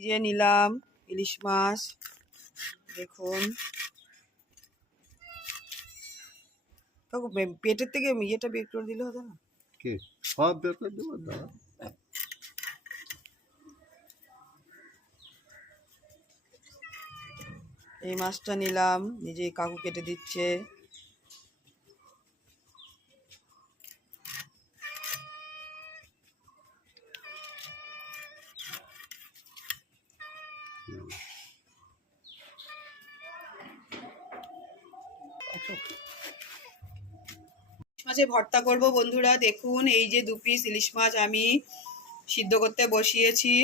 যে নিলাম ইলিশ মাছ, দেখুন পেটের থেকে ইয়েটা বের করে দিলে হতো না? কি সব বের করে দেবো দাদা। এই মাছটা নিলাম, নিজে কাকু কেটে দিচ্ছে। মাছের ভর্তা করব বন্ধুরা। দেখুন এই যে 2 পিস ইলিশ মাছ আমি সিদ্ধ করতে বসিয়েছি।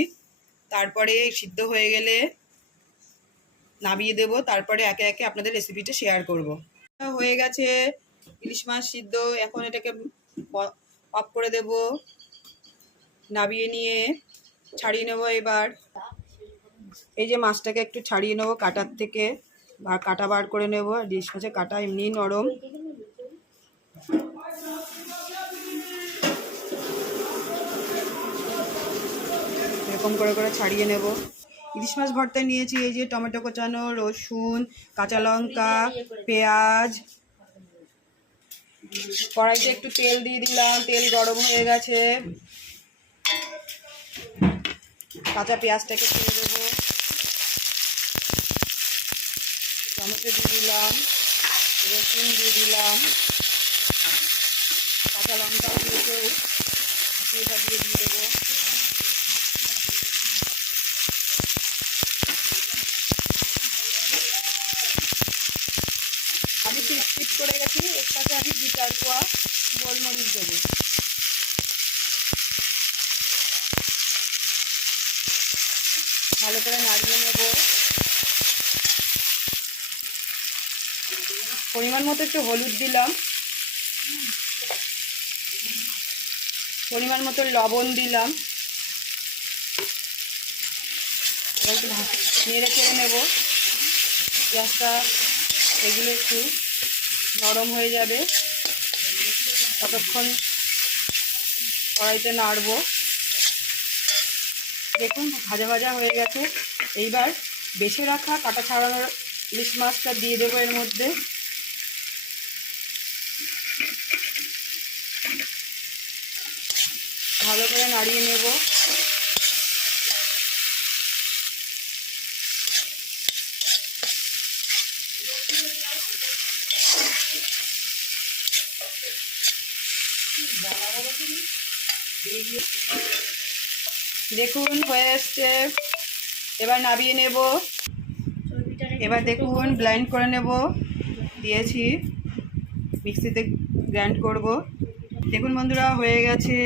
তারপরে সিদ্ধ হয়ে গেলে নামিয়ে দেব, তারপরে একে একে আপনাদের রেসিপিটা শেয়ার করব। হয়ে গেছে ইলিশ মাছ সিদ্ধ। এখন এটাকে অফ করে দেব, নামিয়ে নিয়ে ছাড়িয়ে নেব। এবার এই যে মাছটাকে একটু ছাড়িয়ে নেব কাটার থেকে, বা কাটা বার করে নেব। ইলিশ মাছের কাটা এমনি নরম। এরকম করে করে ছাড়িয়ে নেব। ইলিশ মাছ ভর্তায় নিয়েছি এই যে টমেটো কোচানো, রসুন, কাঁচা লঙ্কা, পেঁয়াজ। কড়াইতে একটু তেল দিয়ে দিলাম, তেল গরম হয়ে গেছে। কাঁচা পেঁয়াজটাকে ছেড়ে দেবো, টমেটো দিয়ে দিলাম, রসুন দিয়ে দিলাম, কাঁচা লঙ্কা দিয়ে দেবো। আমি স্কিপ করে গেছি, এর সাথে আমি 2-4 কোয়া গোলমরিচ দেবো। ভালো করে নাড়িয়ে নেব। পরিমাণ মতো একটু হলুদ দিলাম, পরিমাণ মতো লবণ দিলাম। এবার একটু নেড়ে চেড়ে নেব। পেঁয়াজটা এগুলো একটু নরম হয়ে যাবে, ততক্ষণ কড়াইতে নাড়বো। দেখুন ভাজা ভাজা হয়ে গেছে। এইবার বেছে রাখা কাটা ছাড়ানোর ইলিশ মাছটা দিয়ে দেবো এর মধ্যে। ভালো করে নাড়িয়ে নেব। দেখুন হয়ে এসছে, এবার নামিয়ে নেব। এবার দেখুন ব্লেন্ড করে নেব, দিয়েছি মিক্সিতে গ্রাইন্ড করব। দেখুন বন্ধুরা হয়ে গেছে,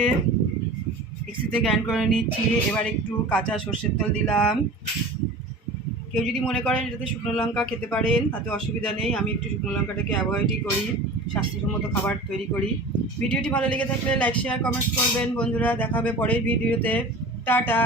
মিক্সিতে গ্রাইন্ড করে নিচ্ছি। এবার একটু কাঁচা সর্ষের তেল দিলাম। কেউ যদি মনে করেন এটাতে শুকনো লঙ্কা খেতে পারেন, তাতে অসুবিধা নেই। আমি একটু শুকনো লঙ্কাটাকে অ্যাভয়েডই করি, স্বাস্থ্যসম্মত খাবার তৈরি করি। ভিডিওটি ভালো লেগে থাকলে লাইক শেয়ার কমেন্টস করবেন বন্ধুরা। দেখা হবে পরের ভিডিওতে। টাটা।